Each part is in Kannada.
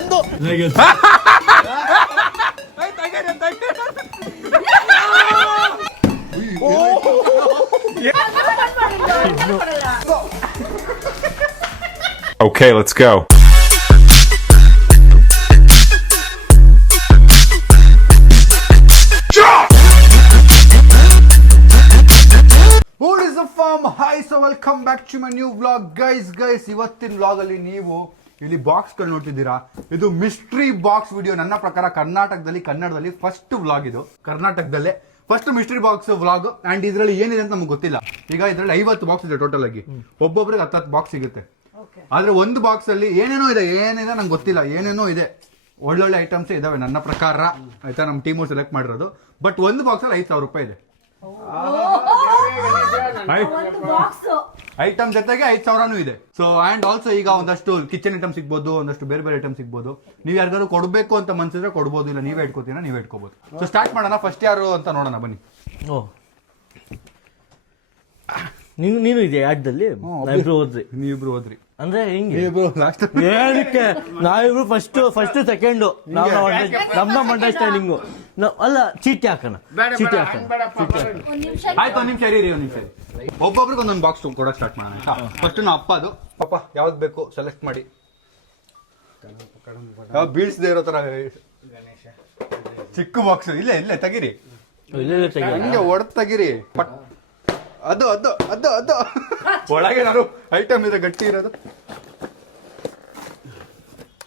ನಂದು. Okay, let's go. Who is the farm? Hi, so welcome back to my new vlog. Guys, ಇವತ್ತಿನ ವ್ಲಾಗ್ ಅಲ್ಲಿ ನೀವು ಇಲ್ಲಿ ಬಾಕ್ಸ್ ಗಳು ನೋಡ್ತಿದ್ದೀರಾ. ಇದು ಮಿಸ್ಟ್ರಿ ಬಾಕ್ಸ್ ವಿಡಿಯೋ. ನನ್ನ ಪ್ರಕಾರ ಕನ್ನಡದಲ್ಲಿ ಫಸ್ಟ್ ವ್ಲಾಗ್ ಇದು. ಕರ್ನಾಟಕದಲ್ಲೇ first mystery box vlog. And ಇದ್ರಲ್ಲಿ ಏನಿದೆ ಅಂತ ನಮ್ಗೆ ಗೊತ್ತಿಲ್ಲ. ಈಗ ಇದ್ರಲ್ಲಿ 50 ಬಾಕ್ಸ್ ಇದೆ ಟೋಟಲ್ ಆಗಿ. ಒಬ್ಬೊಬ್ರಿಗೆ 10 ಬಾಕ್ಸ್ ಸಿಗುತ್ತೆ. ಆದ್ರೆ ಒಂದು ಬಾಕ್ಸ್ ಅಲ್ಲಿ ಏನೇನೋ ಇದೆ ನಂಗೆ ಗೊತ್ತಿಲ್ಲ. ಏನೇನೋ ಇದೆ, ಒಳ್ಳೊಳ್ಳೆ ಐಟಮ್ಸ್ ಇದಾವೆ ನನ್ನ ಪ್ರಕಾರ. ಆಯ್ತಾ, ನಮ್ಮ ಟೀಮು ಸೆಲೆಕ್ಟ್ ಮಾಡಿರೋದು. ಬಟ್ ಒಂದು ಬಾಕ್ಸ್ ಅಲ್ಲಿ 5,000 ರೂಪಾಯಿ ಇದೆ. ಐಟಮ್ ಜೊತೆಗೆ 5,000 ಇದೆ. ಸೊ ಅಂಡ್ ಆಲ್ಸೋ ಈಗ ಒಂದಷ್ಟು ಕಿಚನ್ ಐಟಮ್ ಸಿಗ್ಬೋದು, ಒಂದಷ್ಟು ಬೇರೆ ಬೇರೆ ಐಟಮ್ ಸಿಗ್ಬೋದು. ನೀವ್ ಯಾರಿಗಾದ್ರು ಕೊಡ್ಬೇಕು ಅಂತ ಮನ್ಸಿದ್ರೆ ಕೊಡ್ಬೋದು, ಇಲ್ಲ ನೀವೇ ಇಟ್ಕೋತೀರಾ ನೀವೇ ಇಟ್ಕೋಬಹುದು. ಸೊ ಸ್ಟಾರ್ಟ್ ಮಾಡೋಣ. ಫಸ್ಟ್ ಯಾರು ಅಂತ ನೋಡೋಣ ಬನ್ನಿ. ನೀನು ಇದೆ ಆಟದಲ್ಲಿ. ನೀವಿಬ್ರು ಹೋದ್ರಿ ಅಂದ್ರೆ ಹಿಂಗೆ ಲಾಸ್ಟ್ ಏನಕ್ಕೆ ನಾವಿಬ್ರು ಫಸ್ಟ್ ಸೆಕೆಂಡ್ ನಮ್ಮ ಅಂಡರ್ಸ್ಟ್ಯಾಂಡಿಂಗು. ಅಲ್ಲ, ಚೀಟಿ ಹಾಕೋಣ. ಆಯ್ತು, ಒಂದ್ ನಿಮಿಷ ಇರಿ. ಒಬ್ಬೊಬ್ರಿಗೆ ಒಂದೊಂದು ಬಾಕ್ಸ್ ಕೊಡಕ್ ಸ್ಟಾರ್ಟ್ ಮಾಡೋಣ. ಫಸ್ಟ್ ನಾವು ಅಪ್ಪ ಯಾವ್ದು ಬೇಕು ಸೆಲೆಕ್ಟ್ ಮಾಡಿ. ಯಾವ ಬೀಳ್ಸದೆ ಇರೋ ತರ ಚಿಕ್ಕ ಬಾಕ್ಸ್. ಇಲ್ಲೇ ತೆಗಿರಿ, ಹಂಗೆ ಒಡೆದ್ ತೆಗಿರಿ. ಅದು ಒಳಗೆ ನಾನು ಐಟಮ್ ಇದೆ ಗಟ್ಟಿ ಇರೋದು.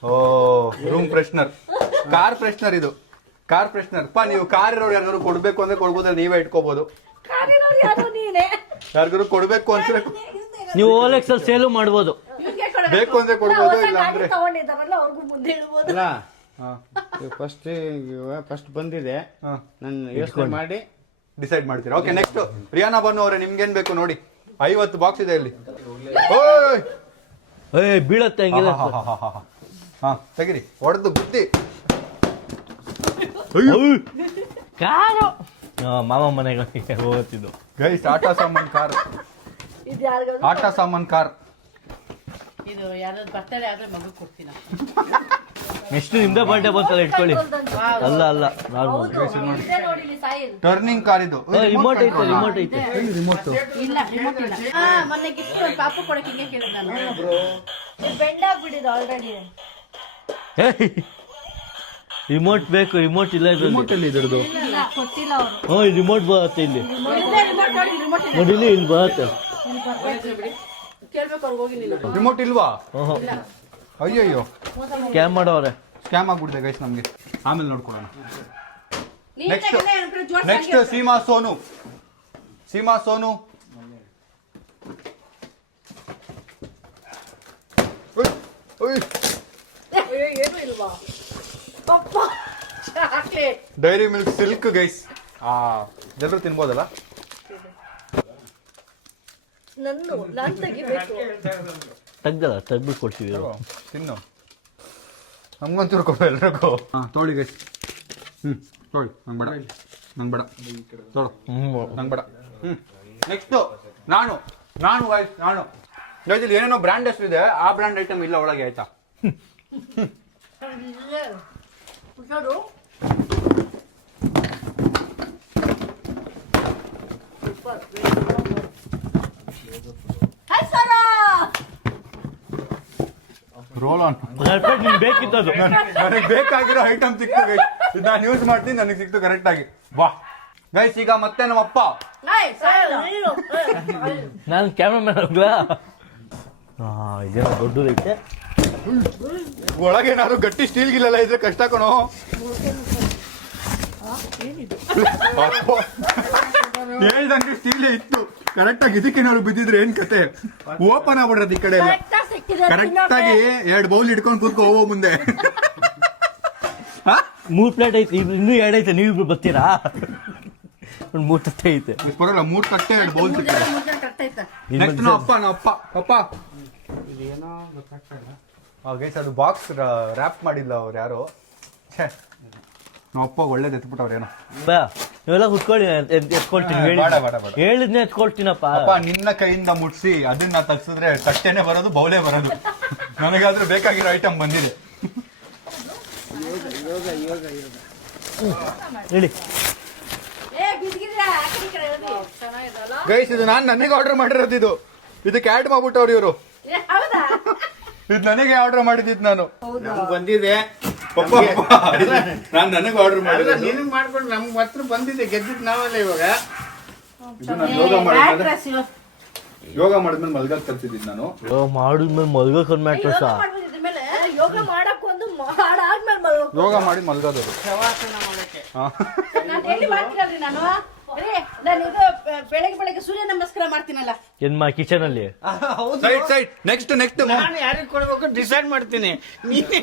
ಓ, ರೂಮ್ ಫ್ರೆಶ್ನರ್, ಕಾರ್ ಫ್ರೆಶ್ನರ್. ಇದು ಕಾರ್ ಫ್ರೆಶ್ನರ್. ನೀವು ಕಾರ್ ಇರೋರು ಯಾರು ಕೊಡ್ಬೇಕು ಅಂದ್ರೆ ಕೊಡ್ಬೋದು, ನೀವೇ ಇಟ್ಕೋಬಹುದು. ಯಾರಿಗಾರು ಕೊಡ್ಬೇಕು ಅನ್ಸಿದ್ರೆ ನೀವು ಓಲೆಕ್ಸ್ ಅಲ್ಲಿ ಸೇಲು ಮಾಡ್ಬೋದು. ಬೇಕು ಅಂದ್ರೆ ಕೊಡ್ಬೋದು, ಇಲ್ಲ ಅಂದ್ರೆ ಫಸ್ಟ್ ಬಂದಿದೆ. ನಾನು ಯೋಚನೆ ಮಾಡಿ ಡಿಸೈಡ್ ಮಾಡ್ತೀರಾ. ಓಕೆ, ನೆಕ್ಸ್ಟ್ ರಿಯಾನಾ ಬನ್ನು ಅವರೇ, ನಿಮ್ಗೇನ್ ಬೇಕು ನೋಡಿ. 50 ಬಾಕ್ಸ್ ಇದೆ ಇಲ್ಲಿ. ಬೀಳತ್ತೆ ಹಂಗಿಲ್ಲ. ತೆಗಿರಿ, ಹೊಡೆದು ಬುದ್ಧಿ. ಕಾರು ಮಾಮ ಮನೆಗೆ ಹೋಗ್ತಿದ್ದು. ಗೈಸ್, ಆಟ ಸಾಮಾನ್ ಕಾರ್. ಆಟ ಸಾಮಾನ್ ಕಾರ್. ಇದು ಯಾರಾದ್ರೂ ಬರ್ತಾರೆ ಆದ್ರೆ ಮಗು ಕೊಡ್ತೀನಿ. ನೆಕ್ಸ್ಟ್ ನಿಮ್ದೇ ಬರ್ಡೇ ಬಂತಲ್ಲ, ಇಟ್ಕೊಳ್ಳಿ. ಅಲ್ಲ ಟರ್ನಿಂಗ್ ಕಾರ್ ಇದು. ರಿಮೋಟ್ ಐತೆ. ರಿಮೋಟ್ ಇಲ್ಲ, ರಿಮೋಟ್ ಇಲ್ಲ. ಮೊನ್ನೆ ಗಿಫ್ಟ್ ಒಂದು ಪಾಪ ಕೊಡಕ್ಕೆ ಹಿಂಗೆ ಕೇಳಿದ ನಾನು. ಬೆಂಡ್ ಆಗ್ಬಿಟ್ಟಿದೆ ಆಲ್ರೆಡಿ. ರಿಮೋಟ್ ಬೇಕು. ರಿಮೋಟ್ ಇಲ್ಲ ರಿಮೋಟ್ ಅಲ್ಲಿ ಇದ್ರದ್ದು. ಕೊಟ್ಟಿಲ್ಲ ಅವರು. ರಿಮೋಟ್ ಬರುತ್ತೆ ಇಲ್ಲಿ. ನೋಡಿಲಿ, ಇಲ್ಲಿ ಬರುತ್ತೆ. ಕೇಳ್ಬೇಕು ಅವ್ರಿಗೆ ಹೋಗಿ ನೀನು. ರಿಮೋಟ್ ಇಲ್ವಾ? ಅಯ್ಯಯ್ಯೋ, ಸ್ಕ್ಯಾಮ್ ಮಾಡೋರೆ. ಸ್ಕ್ಯಾಮ್ ಆಗ್ಬಿಟ್ಟಿದೆ ಗೈಸ್ ನಮ್ಗೆ. ಆಮೇಲೆ ನೋಡ್ಕೊಳ್ಳೋಣ. ನೆಕ್ಸ್ಟ್ ಸೀಮಾ ಸೋನು. ಏನು ಇಲ್ವಾ? Dairy milk silk guys. ಎಲ್ಲರೂ ತಿನ್ಬೋದಲ್ಲ? ತೆಗ್ದು ಕೊಡ್ತೀವಿ. ತಿನ್ನು, ನಮ್ಗೊಂಚೂರು ಕೊಡು ಎಲ್ರಿಗೂ. ತೊಳಿ ಗೈಸ್. ತೊಳಿ. ನಂಗೆ ಬೇಡ ತೊಳು. ನಂಗೆ ಬೇಡ. ನೆಕ್ಸ್ಟ್ ನಾನು ಗೈಸ್, ಇಲ್ಲಿ ಏನೇನೋ ಬ್ರ್ಯಾಂಡ್ ಹೆಸರು ಇದೆ. ಆ ಬ್ರ್ಯಾಂಡ್ ಐಟಮ್ ಇಲ್ಲ ಒಳಗೆ, ಆಯ್ತಾ? Roll on. ಬೇಕಿತ್ತು ಅದು. ನನಗೆ ಬೇಕಾಗಿರೋ ಐಟಮ್ ಸಿಕ್ತು ಗೈಸ್. ಇದು ನಾನು ಯೂಸ್ ಮಾಡ್ತೀನಿ, ನನಗೆ ಸಿಕ್ತು ಕರೆಕ್ಟ್ ಆಗಿ. ವಾ ಗೈಸ್, ಈಗ ಮತ್ತೆ ನಮ್ಮ ಅಪ್ಪ. ನಾನು ಕ್ಯಾಮ್ರಾಮನ್ ಹೋಗ್ಲಾ? ಇದೇನೋ ದೊಡ್ಡದೈತೆ. ಒಳಗೇನಾದ್ರು ಗಟ್ಟಿ ಸ್ಟೀಲ್ ಗಿಲ್ಲ ಇದ್ರೆ ಕಷ್ಟ ಕಣೋ. ಹೇಳ್ದಂಗೆ ಸ್ಟೀಲ್ ಇತ್ತು ಕರೆಕ್ಟ್ ಆಗಿ. ಇದಕ್ಕೇನಾದ್ರು ಬಿದ್ದಿದ್ರೆ ಏನ್ ಕತೆ? ಓಪನ್ ಆಗ್ಬಿಡ್ರದು ಈ ಕಡೆ ಎಲ್ಲ. ಕರೆಕ್ಟ್ ಆಗಿ 2 ಬೌಲ್ ಇಟ್ಕೊಂಡು ಕೂತ್ಕೋ ಹೋಗೋ ಮುಂದೆ. 3 ಪ್ಲೇಟ್ ಐತೆ, ಇನ್ನೂ 2 ಐತೆ. ನೀವಿಬ್ರು ಬರ್ತೀರಾ? ಒಂದು 3 ತಟ್ಟೆ ಐತೆ. ಬರೋಲ್ಲ, 3 ತಟ್ಟೆ 2 ಬೌಲ್ ಸಿಗ್ತದೆ. ನೆಕ್ಸ್ಟ್ ಅಪ್ಪ ಗೈಸ್, ಅದು ಬಾಕ್ಸ್ ರ್ಯಾಪ್ ಮಾಡಿಲ್ಲ ಅವ್ರು ಯಾರು. ನಮ್ಮ ಅಪ್ಪ ಒಳ್ಳೇದು ಎತ್ಬಿಟ್ಟವ್ರೇನೋ. ನೀವೆಲ್ಲ ಕುತ್ಕೊಳ್ಳಿ, ಎತ್ಕೊಳ್ತೀನಿ. ಹೇಳಿದ್ನೆ ಎತ್ಕೊಳ್ತೀನಪ್ಪ. ಅಪ್ಪ, ನಿನ್ನ ಕೈಯಿಂದ ಮುಟ್ಸಿ ಅದನ್ನ ತಗ್ಸಿದ್ರೆ ತಟ್ಟೆನೆ ಬರೋದು, ಬೌಲೇ ಬರೋದು. ನನಗಾದ್ರೂ ಬೇಕಾಗಿರೋ ಐಟಮ್ ಬಂದಿದೆ. ಹೇಳಿ ಏ ಬಿದ್ಗಿದ್ರಾ ಆ ಕಡೆ ಈ ಕಡೆ ಎಳ್ದಿ. ಚೆನ್ನಾಗಿದಲ್ಲ ಗೈಸ್ ಇದು ನಾನು ನನಗೆ ಆರ್ಡರ್ ಮಾಡಿರೋದು ಇದಕ್ಕೆ ಆ್ಯಡ್ ಮಾಡ್ಬಿಟ್ಟವ್ರು ಇವರು. ಏ, ಹೌದಾ ಇದು ನನಗೆ ಆರ್ಡರ್ ಮಾಡಿದ್ದು ನಾನು. ನಮ್ಗ್ ಬಂದಿದೆ. ನಾನು ನನಗೆ ಆರ್ಡರ್ ಅಲ್ಲ, ಮಾಡಿರೋದು. ನಿನಗ್ ಮಾಡ್ಕೊಂಡು ನಮ್ಗ್ ಮಾತ್ರ ಬಂದಿದೆ, ಗೆದ್ದಿದ್ ನಾವಲ್ಲ ಇವಾಗ. ಇದು ನಾನು ಯೋಗ ಮಾಡಿದ್ಮೇಲೆ ಯೋಗ ಮಾಡಿದ್ಮೇಲೆ ಮಲ್ಗಲ್ ಕಲ್ತಿದ್ದೀನಿ ನಾನು. ಮಾಡಿದ್ಮೇಲೆ ಮಲ್ಗ ಕಮ್ಮಿ ಮ್ಯಾಟ್ರಸ್ ಯೋಗ ಮಾಡಕ್ ಒಂದು ಮಾಡಾದ್ಮೇಲೆ ಮಲ್ಗೋ. ಯೋಗ ಮಾಡಿ ಮಲ್ಗೋದು. ಶವಾಸನ ಮಾಡಕ್ಕೆ. ನಾನು ಡೈಲಿ ಮಾಡ್ತೀನಲ್ರಿ ನಾನು. ಅರೇ ನಾನು ಇದು ಬೆಳಗ್ಗೆ ಸೂರ್ಯ ನಮಸ್ಕಾರ ಮಾಡ್ತೀನಲ್ಲ. ಏನ್ ಕಿಚನ್ ಅಲ್ಲಿ ಹೌದು. ಸೈಡ್ ನೆಕ್ಸ್ಟ್ ನಾನು ಯಾರಿಗ್ ಕೊಡ್ಬೇಕು ಡಿಸೈಡ್ ಮಾಡ್ತೀನಿ. ನೀನೇ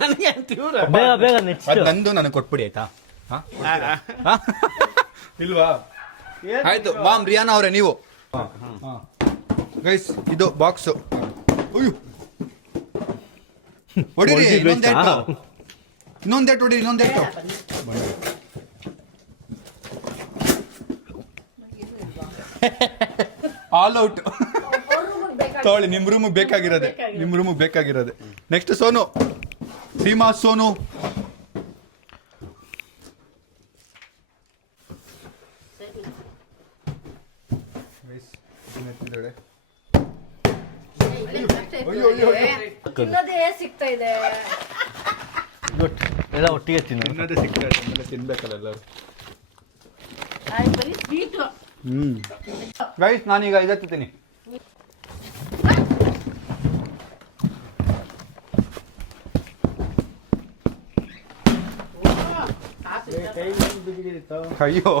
ನನಗೆ ಅಂತೀವ್ರ. ಬೇಗ ಬೇಗ ನೆಕ್ಸ್ಟ್ ಅದು ನಂದು ನನಗೆ ಕೊಟ್ಬಿಡಿ ಆಯ್ತಾ? ಇಲ್ವಾ? ಆಯ್ತು ಮಾಮ್ ರಿಯಾನಾ ಅವರೇ ನೀವು ಗೈಸ್ ಇದು ಬಾಕ್ಸ್. ಅಯ್ಯೋ ಹೊಡಿರಿ ಇನ್ನೊಂದೇಟು ಹೊಡಿ ಇನ್ನೊಂದೇಟು. ಆಲ್ ಔಟ್ ತಗೊಳ್ಳಿ. ನಿಮ್ ರೂಮಿಗೆ ಬೇಕಾಗಿರೋದೆ ನೆಕ್ಸ್ಟ್ ಸೋನು ಸೀಮಾ ಸೋನು. ತಿನ್ನೋದೇ ಸಿಗ್ತಾ ಇದೆ. ಗುಡ್ ಎಲ್ಲ ಒಟ್ಟಿಗೆ ತಿನ್ನು. ತಿನ್ನೋದೇ ಸಿಗ್ತಾ ಇದೆ, ಆಮೇಲೆ ತಿನ್ಬೇಕಲ್ಲ ಎಲ್ಲರೂ. ಬರೀ ಸ್ವೀಟು. ಗೈಸ್ ನಾನೀಗ ಇದತ್ತೀನಿ. ಅಯ್ಯೋ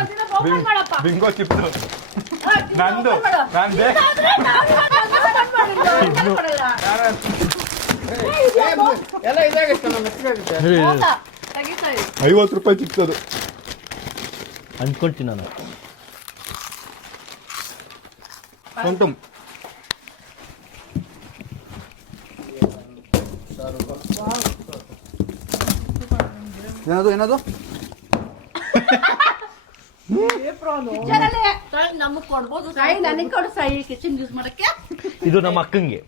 ತಿನ್ನಪ್ಪ, open ಮಾಡಪ್ಪ. ಬಿಂಗೋ ಚಿಪ್ಸ್ ಹಾ, ತಿನ್ನು, ನಂದು open ಮಾಡು. ನಾನು ಇದಾದ್ರೆ ನಾನು open ಮಾಡಿದ್ದು, open ಮಾಡಲ್ಲ. ಏ, ಇದ್ಯಾವ್ದು? ಎಲ್ಲ ಇದಾಗುತ್ತೆ, ನಮ್ಮ ಮೆಚ್ಚಾಗುತ್ತೆ. ಹೇಳಿ, ಹೇಳಿ. ಹೌದಾ? ತೆಗಿತಾ ಇರು. 50 ರೂಪಾಯಿ ಚಿಪ್ಸ್ ಅದು. ಅನ್ಕೊಂತೀನಿ ನಾನು. ಉಂಟು ಏನದು ಕಿಚನಲ್ಲಿ ನಮಗ್ ಕೊಡ್ಬೋದು ಸಾಯಿ, ನನಗೆ ಕೊಡು ಸಾಯಿ ಕಿಚನ್ ಯೂಸ್ ಮಾಡಕ್ಕೆ. ಇದು ನಮ್ಮ ಅಕ್ಕಂಗೆ.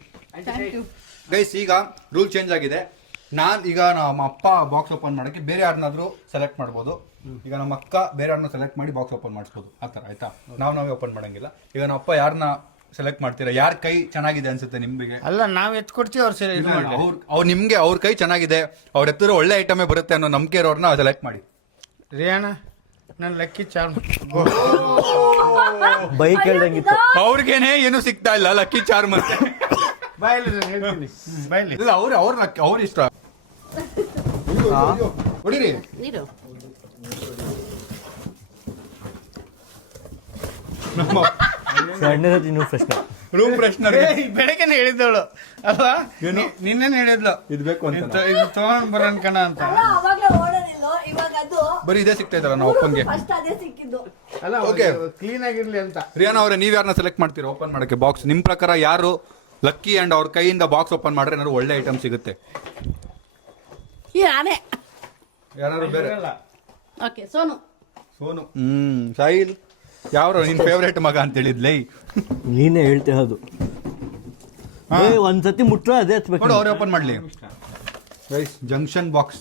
Thank you. ಗೈಸ್ ಈಗ ರೂಲ್ ಚೇಂಜ್ ಆಗಿದೆ. ಈಗ ನಮ್ಮ ಅಪ್ಪ ಬಾಕ್ಸ್ ಓಪನ್ ಮಾಡಕ್ಕೆ ಬೇರೆ ಯಾರನ್ನಾದ್ರೂ ಸೆಲೆಕ್ಟ್ ಮಾಡ್ಬೋದು. ಈಗ ನಮ್ಮ ಅಕ್ಕ ಬೇರೆ ಯಾರನ್ನ ಸೆಲೆಕ್ಟ್ ಮಾಡಿ ಬಾಕ್ಸ್ ಓಪನ್ ಮಾಡಿಸ್ಬೋದು ಆ ಥರ ಆಯ್ತಾ. ನಾವೇ ಓಪನ್ ಮಾಡಂಗಿಲ್ಲ. ಈಗ ನಮ್ಮ ಅಪ್ಪ ಯಾರನ್ನ ಸೆಲೆಕ್ಟ್ ಮಾಡ್ತೀರಾ, ಯಾರ ಕೈ ಚೆನ್ನಾಗಿದೆ ಅನ್ಸುತ್ತೆ ನಿಮ್ಗೆ? ಅಲ್ಲ, ನಾವ್ ಎತ್ ಕೊಡ್ತೀವಿ, ಅವ್ರು ಸರಿ ಇದು ಮಾಡ್ಲಿ. ಅವ್ರು ನಿಮ್ಗೆ ಅವ್ರ ಕೈ ಚೆನ್ನಾಗಿದೆ, ಅವ್ರ ಎತ್ತಿರೋ ಒಳ್ಳೆ ಐಟಮೇ ಬರುತ್ತೆ ಅನ್ನೋ ನಂಬಿಕೆ ಇರೋರ್ನ ಸೆಲೆಕ್ಟ್ ಮಾಡಿ. ರಿಯಾನಾ, ನನ್ನ ಲಕ್ಕಿ ಚಾರ್ಮ್. ಬೈಕ್ ಹೇಳ್ದಂಗಿತ್ತು. ಅವ್ರಿಗೇನೆ ಏನು ಸಿಗ್ತಾ ಇಲ್ಲ ಲಕ್ಕಿ ಚಾರ್ಮ್ ಅಂತ. ಬಾಯಲ್ಲಿ ನಾನು ಹೇಳ್ತೀನಿ, ಬಾಯಲ್ಲಿ. ಇಲ್ಲ ಅವ್ರ ಇಷ್ಟ. ಹೊಡಿರಿ. ನೀರು ನಮ್ಮ ಸಣ್ಣದ ತಿನ್ನು ಪ್ರಶ್ನೆ. ರೂಮ್ ಫ್ರೆಶ್ನರ್ ಬೆಳಗ್ಗೆನೆ ಹೇಳಿದ್ದವಳು ಅಲ್ವಾ? ಏನು? ನಿನ್ನೆ ಹೇಳಿದ್ಲು ಇದು ಬೇಕು ಅಂತ. ಇದು ತಗೊಂಡ್ ಬರೋಣ ಕಣ ಅಂತ. ಅವಾಗ್ಲೇ ಓಡೋದಿಲ್ಲ, ಇವಾಗ ಅದು ಬರೀ ಇದೇ ಸಿಗ್ತಾ ಇದಾರ ನಮ್ಮ ಅಪ್ಪಂಗೆ. ಫಸ್ಟ್ ಅದೇ ಸಿಕ್ಕಿದ್ದು. ಅಲ್ಲ, Okay. ಕ್ಲೀನ್ ಆಗಿರ್ಲಿ ಅಂತ. ರಿಯಾನಾ ಅವರೇ, ನೀವ್ ಯಾರನ್ನ ಸೆಲೆಕ್ಟ್ ಮಾಡ್ತೀರಾ ಓಪನ್ ಮಾಡಕ್ಕೆ ಬಾಕ್ಸ್? ನಿಮ್ ಪ್ರಕಾರ ಯಾರು ಲಕ್ಕಿ ಅಂಡ್ ಅವ್ರ ಕೈಯಿಂದ ಬಾಕ್ಸ್ ಓಪನ್ ಮಾಡ್ರೆ ಏನಾದ್ರು ಒಳ್ಳೆ ಐಟಮ್ ಸಿಗುತ್ತೆ? ಈ ನಾನೇ. ಯಾರು ಬೇರೆ? ಓಕೆ, ಸೋನು. ಸೋನು. ಸಾಹಿಲ್ ಯಾವ್ರ ನಿನ್ ಫೇವ್ರೇಟ್ ಮಗ ಅಂತ ಹೇಳಿದ್ಲೇ? ನೀನೇ ಹೇಳ್ತಿರೋದು. ಒಂದ್ಸತಿ ಮುಟ್ರೆ ಅದೇ ಹತ್ಬೇಕು. ನೋಡು ಅವ್ರೇ ಓಪನ್ ಮಾಡ್ಲಿ. ಗೈಸ್ ಜಂಕ್ಷನ್ ಬಾಕ್ಸ್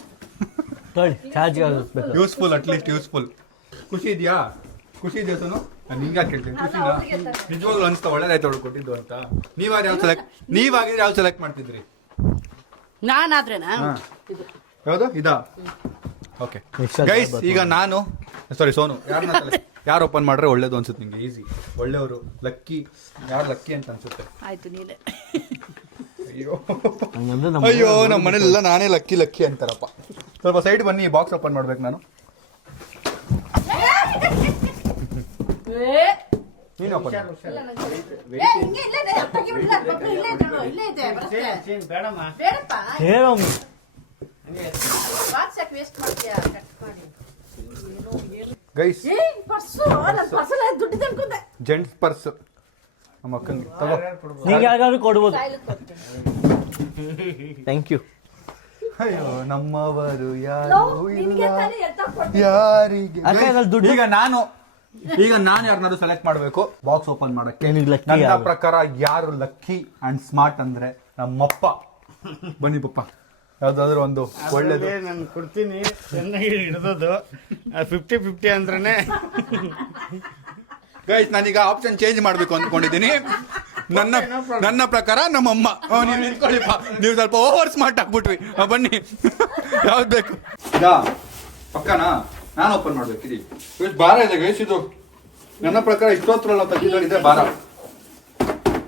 ತೊಳಿ ಚಾರ್ಜ್ ಹತ್ಬೇಕು. Useful, at least useful. ಖುಷಿ ಇದೆಯಾ ಸೋನು? ನಾನು ಹಿಂಗ ಕೇಳ್ತೀನಿ. ಖುಷಿನಾ? ನಿಜವಾಗ್ಲೂ ಅನ್ಸ್ತಾ ಒಳ್ಳೇದಾಯ್ತು ಅವ್ಳು ಕೊಟ್ಟಿದ್ದು ಅಂತ. ನೀವಾಗಿದ್ರೆ ಯಾವ್ದು ಸೆಲೆಕ್ಟ್ ಮಾಡ್ತಿದ್ರಿ? ನಾನಾದ್ರೇನಾ? ಇದು ಯಾವುದು ಇದಾ? ಓಕೆ ಗೈಸ್, ಈಗ ನಾನು ಸೋನು ಯಾರು ಓಪನ್ ಮಾಡ್ರೆ ಒಳ್ಳೇದು ಅನ್ಸುತ್ತೆ ನಿಮ್ಗೆ? ಈಸಿ ಒಳ್ಳೆಯವರು ಲಕ್ಕಿ ಯಾರು ಲಕ್ಕಿ ಅಂತ ಅನ್ಸುತ್ತೆ? ಆಯ್ತು, ನೀನೆ. ಅಯ್ಯೋ ಹಂಗಂದ್ರೆ ಅಯ್ಯೋ ನಮ್ಮ ಮನೇಲೆಲ್ಲ ನಾನೇ ಲಕ್ಕಿ ಅಂತಾರಪ್ಪ. ಸ್ವಲ್ಪ ಸೈಡ್ ಬನ್ನಿ, ಬಾಕ್ಸ್ ಓಪನ್ ಮಾಡ್ಬೇಕು ನಾನು. ನೀನು ಓಪನ್ ಹಿಂಗೆ ಇಲ್ಲೇ ಇದೆ, ತೆಗಿಬಿಡ್ಲ, ಪಪ್ಪು ಇಲ್ಲೇ ಇದೆ ನೋಡು, ಇಲ್ಲೇ ಇದೆ, ಬರುತ್ತೆ. ಬೇಡಮ್ಮ. ಬೇಡಪ್ಪ, ಹೇಳೋ ಬಾಕ್ಸ್ ಯಾಕೆ ವೇಸ್ಟ್ ಮಾಡ್ತೀಯಾ? ಕಟ್ ಮಾಡಿ. ಗೈಸ್. ಪರ್ಸು, ನನ್ನ ಪರ್ಸಲ್ಲಿ ದುಡ್ಡಿದೆ ಅನ್ಕೊಂಡೆ. ಜೆಂಟ್ಸ್ ಪರ್ಸ್ ನಮ್ಮ ಅಕ್ಕಂಗೆ ತಗೋ. ನೀವು ಯಾರಿಗಾದ್ರೂ ಕೊಡ್ಬೋದು. ಸಾಯ್ಲಿಕ್ಕೆ ಕೊಡ್ತೀನಿ. Thank you. ಅಯ್ಯೋ ನಮ್ಮವರು ಲೋ, ಯಾರು ನಿನ್ಗೆ ಇಲ್ಲ ತಾನೇ ಎತ್ತ ಕೊಡ್ತೀನಿ. ಯಾರಿಗೆ. ಅಕ್ಕ, ಇದ್ರಲ್ಲಿ ದುಡ್ಡು- ಈಗ ನಾನು ಯಾರನ್ನಾದ್ರು ಸೆಲೆಕ್ಟ್ ಮಾಡ್ಬೇಕು ಬಾಕ್ಸ್ ಓಪನ್ ಮಾಡಕ್ಕೆ. ನಿನಗೆ lucky ನನ್ನ ಯಾರು? ಪ್ರಕಾರ ಯಾರು ಲಕ್ಕಿ ಅಂಡ್ ಸ್ಮಾರ್ಟ್ ಅಂದ್ರೆ ನಮ್ಮಪ್ಪ. ಬನ್ನಿ ಪಪ್ಪ. ಯಾವ್ದಾದ್ರು ಒಂದು ಒಳ್ಳೇದು. ನಾನು ಕೊಡ್ತೀನಿ, ಚೆನ್ನಾಗಿ ಹಿಡ್ದದು 50-50 ಅಂದ್ರೇನೆ. ಗೈಸ್ ನಾನೀಗ ಆಪ್ಷನ್ ಚೇಂಜ್ ಮಾಡ್ಬೇಕು ಅಂದ್ಕೊಂಡಿದ್ದೀನಿ. ನನ್ನ ಪ್ರಕಾರ ನಮ್ಮಮ್ಮ. ನೀವು ನಿಂತ್ಕೊಳ್ಳಿಪ್ಪ, ನೀವು ಸ್ವಲ್ಪ ಓವರ್ ಸ್ಮಾರ್ಟ್ ಆಗ್ಬಿಟ್ವಿ. ಬನ್ನಿ ಯಾವ್ದು ಬೇಕು ಪಕ್ಕನಾ? ನಾನು ಓಪನ್ ಮಾಡ್ಬೇಕಿದೆ. ಇವತ್ತು ಭಾರ ಇದೆ ಗೈಸ್. ಇದು ನನ್ನ ಪ್ರಕಾರ ಇಷ್ಟೊತ್ತರಲ್ಲ ತೆಗೆದಿದೆ ಭಾರ.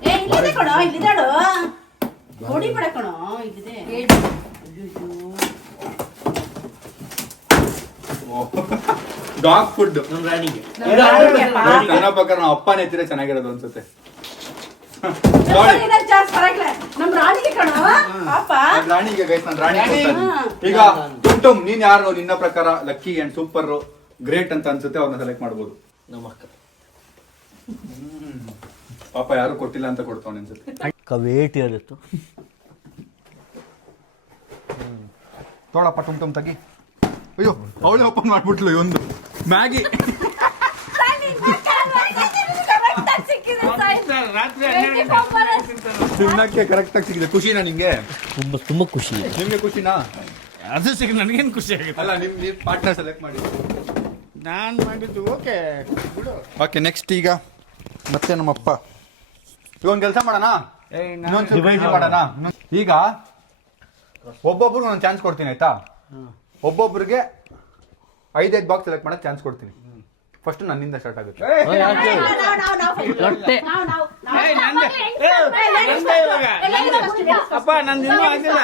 ಏ ಇಲ್ಲಿದೆ ಕಣೋ, ಇಲ್ಲಿದಾಡು. ಹೊಡಿಬೇಡ ಕಣೋ, ಇಲ್ಲಿದೆ. ಡಾಗ್ ಫುಡ್ ನಮ್ಮ ರಾಣಿಗೆ. ನನ್ನ ಪ್ರಕಾರ ನಮ್ಮ ಅಪ್ಪನೇ ಎತ್ತಿದ್ರೆ ಚೆನ್ನಾಗಿರೋದು ಅನ್ಸುತ್ತೆ. ನಮ್ ರಾಣಿಗೆ ಕಣೋ ಪಾಪ. ರಾಣಿಗೆ ಗೈಸ್, ನಾನು ರಾಣಿ ಕೊಡ್ತಾನೆ. ಈಗ ಟುಮ್ ನೀನ್ ಯಾರು ನಿನ್ನ ಪ್ರಕಾರ ಲಕ್ಕಿ ಅಂಡ್ ಸೂಪರ್ ಗ್ರೇಟ್ ಅಂತ ಅನ್ಸುತ್ತೆ, ಅವ್ರನ್ನ ಸೆಲೆಕ್ಟ್ ಮಾಡ್ಬೋದು. ನಮ್ಮ ಅಕ್ಕ. ಪಾಪ ಯಾರು ಕೊಟ್ಟಿಲ್ಲ ಅಂತ ಕೊಡ್ತಾವ ಅನ್ಸುತ್ತೆ. ವೇಟ್ ಇರುತ್ತೆ. ತೋಳಪ್ಪ ಟುಮ್ ತಗಿ. ಅಯ್ಯೋ ಅವಳೇ ಓಪನ್ ಮಾಡ್ಬಿಟ್ಲು ಒಂದು ಮ್ಯಾಗಿ. ರಾತ್ರಿ ತಿನ್ನಕ್ಕೆ ಕರೆಕ್ಟ್ ಆಗಿ ಸಿಗಿದೆ. ಖುಷಿನಾ ನಿಂಗೆ? ತುಂಬಾ ಖುಷಿ. ನಿಮ್ಗೆ ಖುಷಿನಾ? ಅದು ಸಿಕ್ಕ ನನಗೇನು ಖುಷಿ ಆಗುತ್ತೆ. ಅಲ್ಲ ನಿಮ್ ಪಾರ್ಟ್ನರ್ ಸೆಲೆಕ್ಟ್ ಮಾಡಿ. ನಾನು ಮಾಡಿದ್ದು ಓಕೆ ಬಿಡು. ಓಕೆ ನೆಕ್ಸ್ಟ್ ಈಗ ಮತ್ತೆ ನಮ್ಮಪ್ಪ ಇವನ್ ಕೆಲಸ ಮಾಡೋಣ. ಮಾಡೋಣ ಈಗ ಒಬ್ಬೊಬ್ರಿಗೆ ಒಂದು ಚಾನ್ಸ್ ಕೊಡ್ತೀನಿ ಆಯ್ತಾ? ಒಬ್ಬೊಬ್ರಿಗೆ 5 ಬಾಕ್ಸ್ ಸೆಲೆಕ್ಟ್ ಮಾಡಕ್ ಚಾನ್ಸ್ ಕೊಡ್ತೀನಿ. ಫಸ್ಟ್ ನನ್ನಿಂದ ಸ್ಟಾರ್ಟ್ ಆಗುತ್ತೆ. ಅಪ್ಪ ನಂದು ಇನ್ನೂ ಆಗಿಲ್ಲ.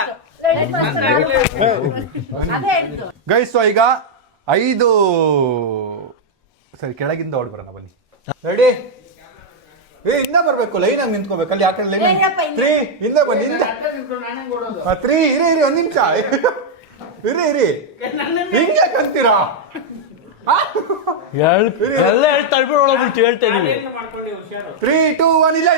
ಗೈಸ್ ಈಗ 5 ಸರಿ ಕೆಳಗಿಂದ ಓಡ್ ಬರೋಣ ಬನ್ನಿ. ರೆಡಿ? ಇಂದ ಬರ್ಬೇಕು, ಲೈನ್ ಆಗಿ ನಿಂತ್ಕೋಬೇಕು. ಅಲ್ಲಿ ಯಾಕಡೆ ಲೈನ್ 3 ಇಂದ ಬನ್ನಿ. 3 ಇರಿ ಒಂದ್ ನಿಮಿಷ ಇರಿ ಹಿಂಗೆ ಕಂತೀರಾ? ಎಲ್ಲ ತಳ್ಬಿಟ್ಟು ಹೇಳ್ತಾ ಇದೀವಿ. 3, 2, 1 ಇಲ್ಲ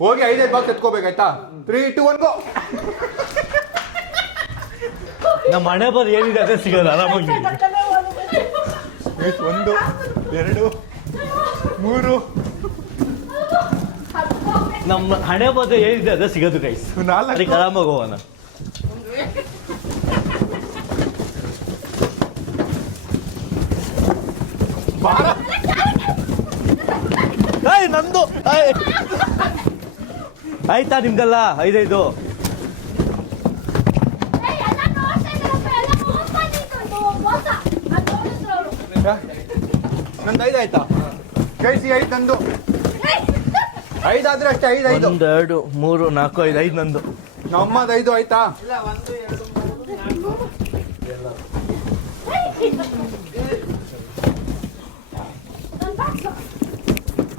ಹೋಗಿ 5 ಬಾಕ್ಸ್ ಎತ್ಕೋಬೇಕಾಯ್ತಾ? 3, 2, 1 ಗೋ. ನಮ್ಮ ಮನೆ ಬರ್ ಏನಿದೆ ಅದೇ ಸಿಗೋದು ಆರಾಮಾಗಿ. 1, 2, 3 ನಮ್ಮ ಹಣೆ ಬದ ಏನಿದೆ ಅದೇ ಸಿಗೋದು ಗೈಸ್. 4 ಅದಕ್ಕೆ ಆರಾಮಾಗಿ ಹೋಗೋಣ. ನಂದು ಆಯ್ತಾ ನಿಮ್ದೆಲ್ಲ 5 ನಂದು 5 ಆಯ್ತಾ? ಕೈಸಿ 5 ನಂದು. 5 ಆದ್ರೆ ಅಷ್ಟೇ. 5 1 2 3 4 5 ನಂದು. ನಮ್ಮದು 5 ಆಯ್ತಾ?